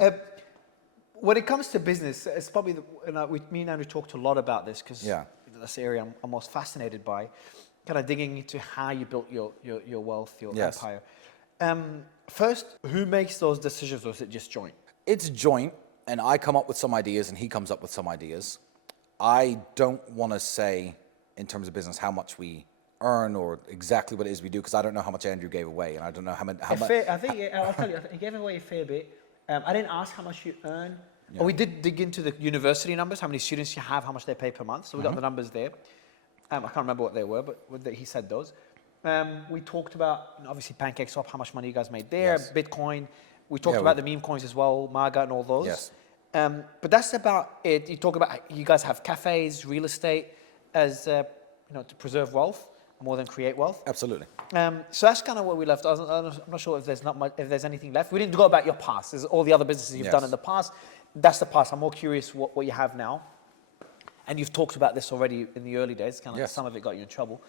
Yeah. When it comes to business, it's probably, me and Andrew talked a lot about this because that's the area I'm most fascinated by, kind of digging into how you built your wealth, your empire. First, who makes those decisions, or is it just joint? It's joint, and I come up with some ideas and he comes up with some ideas. I don't want to say, in terms of business, how much we earn or exactly what it is we do, because I don't know how much Andrew gave away, and I don't know how much. I'll tell you, he gave away a fair bit. I didn't ask how much you earn. Yeah. We did dig into the university numbers, how many students you have, how much they pay per month. So we got the numbers there. I can't remember what they were, but he said those. We talked about, obviously, PancakeSwap, how much money you guys made there, Bitcoin. We talked about the meme coins as well, MAGA and all those. Yes. But that's about it. You talk about, you guys have cafes, real estate as, to preserve wealth more than create wealth. Absolutely. So that's kind of where we left. I'm not sure if there's anything left. We didn't go about your past. There's all the other businesses you've done in the past. That's the past. I'm more curious what you have now. And you've talked about this already in the early days. Kind of some of it got you in trouble.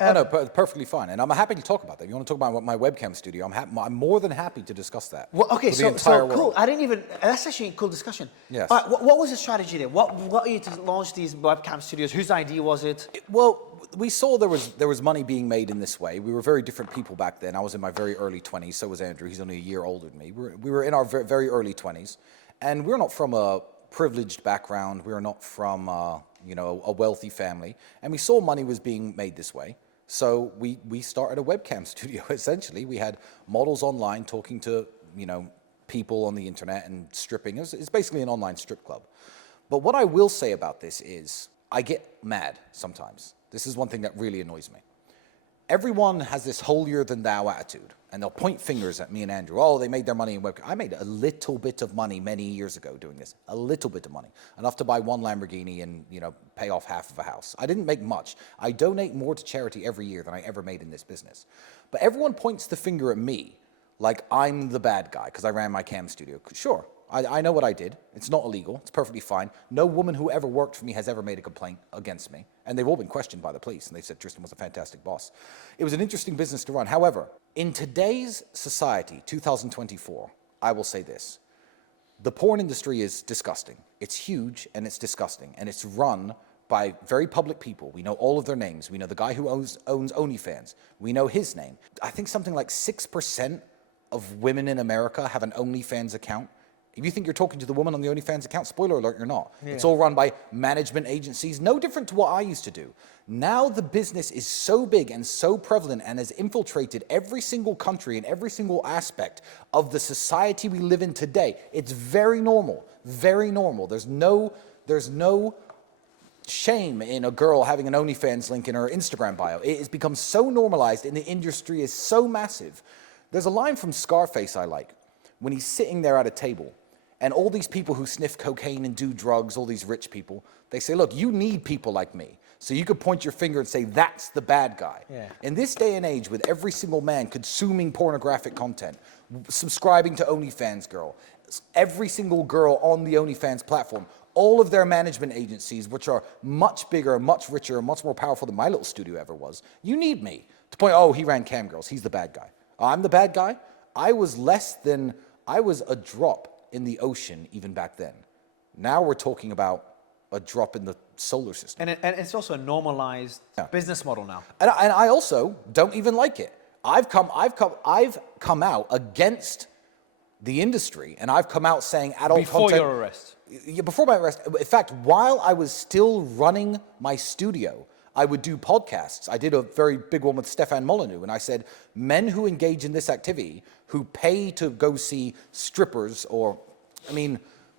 No, perfectly fine. And I'm happy to talk about that. If you want to talk about my webcam studio, I'm more than happy to discuss that. Well, okay, so cool. World. That's actually a cool discussion. Yes. All right, what was the strategy there? What got you to launch these webcam studios? Whose idea was it? Well, we saw there was money being made in this way. We were very different people back then. I was in my very early 20s. So was Andrew. He's only a year older than me. We were in our very early 20s. And we're not from a privileged background. We're not from, a wealthy family. And we saw money was being made this way. So we started a webcam studio, essentially. We had models online talking to, people on the internet and stripping. It's basically an online strip club. But what I will say about this is I get mad sometimes. This is one thing that really annoys me. Everyone has this holier-than-thou attitude, and they'll point fingers at me and Andrew. Oh, they made their money in webcam. I made a little bit of money many years ago doing this. A little bit of money. Enough to buy one Lamborghini and, pay off half of a house. I didn't make much. I donate more to charity every year than I ever made in this business. But everyone points the finger at me like I'm the bad guy because I ran my cam studio. Sure, I know what I did. It's not illegal. It's perfectly fine. No woman who ever worked for me has ever made a complaint against me. And they've all been questioned by the police. And they said Tristan was a fantastic boss. It was an interesting business to run. However, in today's society, 2024, I will say this. The porn industry is disgusting. It's huge and it's disgusting. And it's run by very public people. We know all of their names. We know the guy who owns OnlyFans. We know his name. I think something like 6% of women in America have an OnlyFans account. If you think you're talking to the woman on the OnlyFans account, spoiler alert, you're not. Yeah. It's all run by management agencies, no different to what I used to do. Now the business is so big and so prevalent and has infiltrated every single country and every single aspect of the society we live in today. It's very normal, very normal. There's no shame in a girl having an OnlyFans link in her Instagram bio. It has become so normalized and the industry is so massive. There's a line from Scarface I like, when he's sitting there at a table. And all these people who sniff cocaine and do drugs, all these rich people, they say, look, you need people like me. So you could point your finger and say, that's the bad guy. Yeah. In this day and age, with every single man consuming pornographic content, subscribing to OnlyFans girl, every single girl on the OnlyFans platform, all of their management agencies, which are much bigger, much richer, much more powerful than my little studio ever was, you need me to point, oh, he ran cam girls, he's the bad guy. I'm the bad guy? I was a drop in the ocean even back then. Now we're talking about a drop in the solar system. And it's also a normalized business model now. And I also don't even like it. I've come out against the industry, and I've come out saying adult before content. Your arrest. Yeah, before my arrest. In fact, while I was still running my studio, I would do podcasts. I did a very big one with Stefan Molyneux, and I said, men who engage in this activity, who pay to go see strippers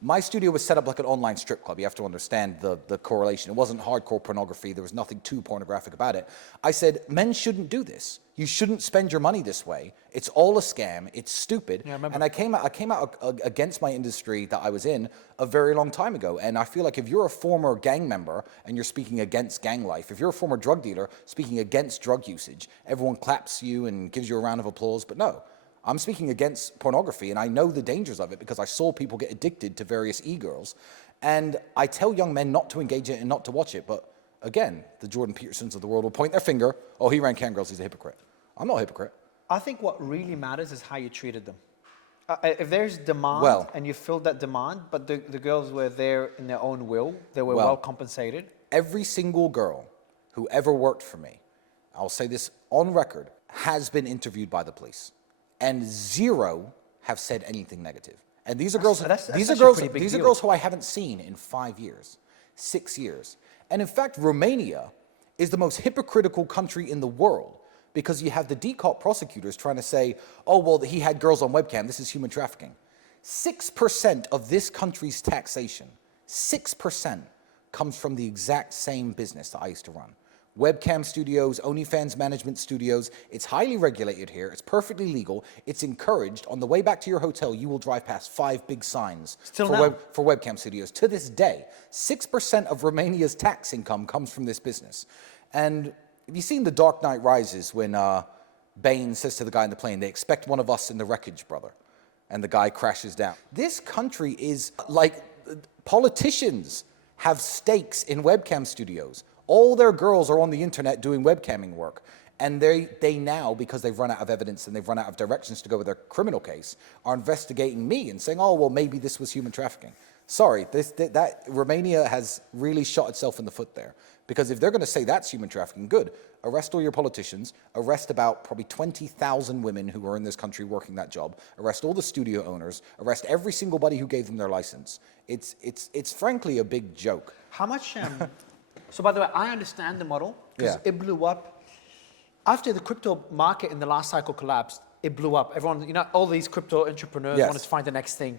my studio was set up like an online strip club. You have to understand the correlation. It wasn't hardcore pornography. There was nothing too pornographic about it. I said, men shouldn't do this. You shouldn't spend your money this way. It's all a scam. It's stupid. Yeah, and I came out against my industry that I was in a very long time ago. And I feel like if you're a former gang member and you're speaking against gang life, if you're a former drug dealer speaking against drug usage, everyone claps you and gives you a round of applause. But no. I'm speaking against pornography, and I know the dangers of it because I saw people get addicted to various e-girls. And I tell young men not to engage in it and not to watch it. But again, the Jordan Petersons of the world will point their finger, oh, he ran cam girls, he's a hypocrite. I'm not a hypocrite. I think what really matters is how you treated them. If there's demand Well- and you filled that demand, but the girls were there in their own will, they were well compensated. Every single girl who ever worked for me, I'll say this on record, has been interviewed by the police, and 0 have said anything negative. And these are girls. These are girls who I haven't seen in 5 years, 6 years. And in fact, Romania is the most hypocritical country in the world, because you have the DCOT prosecutors trying to say, oh, well, he had girls on webcam, this is human trafficking. 6% of this country's taxation, 6% comes from the exact same business that I used to run. Webcam studios, OnlyFans management studios. It's highly regulated here. It's perfectly legal. It's encouraged. On the way back to your hotel, you will drive past 5 big signs for webcam studios. To this day, 6% of Romania's tax income comes from this business. And have you seen The Dark Knight Rises when Bane says to the guy in the plane, they expect one of us in the wreckage, brother? And the guy crashes down. This country is like politicians have stakes in webcam studios. All their girls are on the internet doing webcamming work. And they now, because they've run out of evidence and they've run out of directions to go with their criminal case, are investigating me and saying, oh, well, maybe this was human trafficking. Sorry, Romania has really shot itself in the foot there. Because if they're going to say that's human trafficking, good. Arrest all your politicians, arrest about probably 20,000 women who are in this country working that job, arrest all the studio owners, arrest every single body who gave them their license. It's frankly a big joke. How much... So by the way, I understand the model, because it blew up. After the crypto market in the last cycle collapsed, it blew up. Everyone, all these crypto entrepreneurs wanted to find the next thing.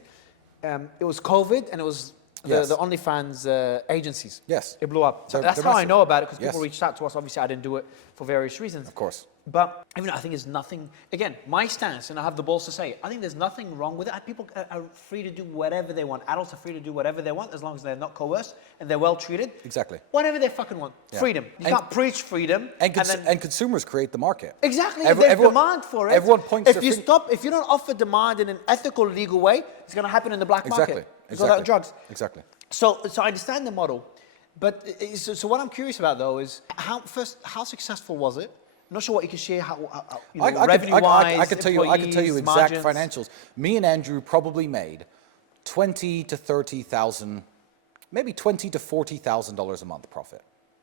It was COVID, and it was the OnlyFans agencies. Yes. It blew up. So that's how I know about it, because people reached out to us. Obviously, I didn't do it for various reasons. Of course. But even I think there's nothing, again, my stance, and I have the balls to say, I think there's nothing wrong with it. People are free to do whatever they want. Adults are free to do whatever they want, as long as they're not coerced and they're well treated. Exactly. Whatever they fucking want. Yeah. Freedom. You can't preach freedom. And consumers create the market. Exactly. If there's demand for it. Everyone points if you don't offer demand in an ethical, legal way, it's going to happen in the black market. It's all about drugs. Exactly. So I understand the model. But so what I'm curious about, though, is how successful was it? I'm not sure what you can share, revenue-wise, I could tell you exact margins. Financials. Me and Andrew probably made $20,000 to $30,000, maybe $20,000 to $40,000 a month profit.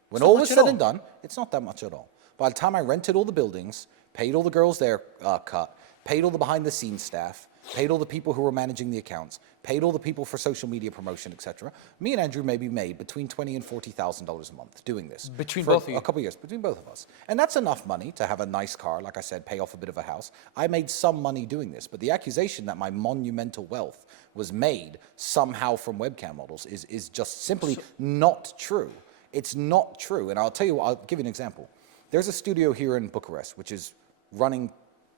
When all is said and done, it's not that much at all. By the time I rented all the buildings, paid all the girls their cut, paid all the behind-the-scenes staff, paid all the people who were managing the accounts, paid all the people for social media promotion, etc. Me and Andrew maybe made between $20,000 and $40,000 a month doing this. Between both of you? A couple of years, between both of us. And that's enough money to have a nice car, like I said, pay off a bit of a house. I made some money doing this, but the accusation that my monumental wealth was made somehow from webcam models is just simply not true. It's not true. And I'll tell you, I'll give you an example. There's a studio here in Bucharest, which is running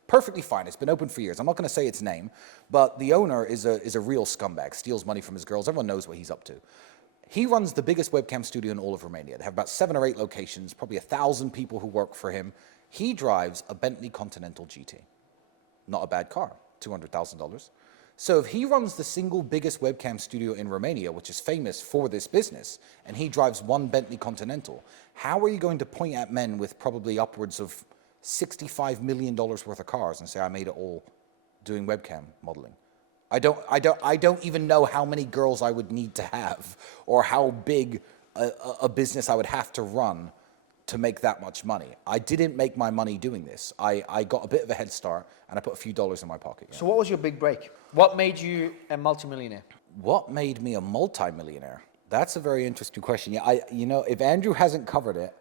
perfectly fine. It's been open for years. I'm not going to say its name, but the owner is a real scumbag, steals money from his girls. Everyone knows what he's up to. He runs the biggest webcam studio in all of Romania. They have about 7 or 8 locations, probably 1,000 people who work for him. He drives a Bentley Continental GT. Not a bad car, $200,000. So if he runs the single biggest webcam studio in Romania, which is famous for this business, and he drives one Bentley Continental, how are you going to point at men with probably upwards of $65 million worth of cars and say, I made it all doing webcam modeling? I don't even know how many girls I would need to have, or how big a business I would have to run to make that much money. I didn't make my money doing this. I got a bit of a head start, and I put a few dollars in my pocket. So what was your big break? What made you a multimillionaire? What made me a multimillionaire? That's a very interesting question. Yeah, if Andrew hasn't covered it,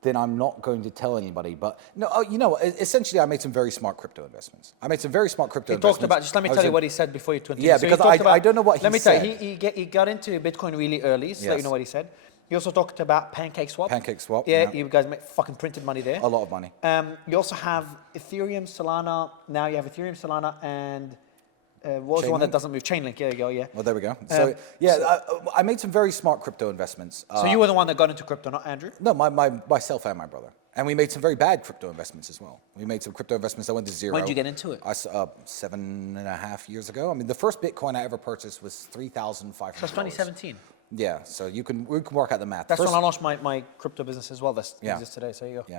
then I'm not going to tell anybody. But no, essentially I made some very smart crypto investments. He talked about, just let me tell you what he said before you went. Yeah, because I don't know what he said. Let me tell you, he got into Bitcoin really early, so you know what he said. You also talked about Pancake Swap. Pancake Swap. Yeah, you guys fucking printed money there. A lot of money. You also have Ethereum, Solana. Now you have Ethereum, Solana, and what was the one that doesn't move? Chainlink. There you go. Yeah. Well, there we go. I made some very smart crypto investments. So you were the one that got into crypto, not Andrew? No, myself and my brother. And we made some very bad crypto investments as well. We made some crypto investments that went to zero. When did you get into it? 7.5 years ago. I mean, the first Bitcoin I ever purchased was $3,500. That's 2017. Yeah, so we can work out the math. That's when I launched my crypto business as well. That exists today. So there you go. Yeah,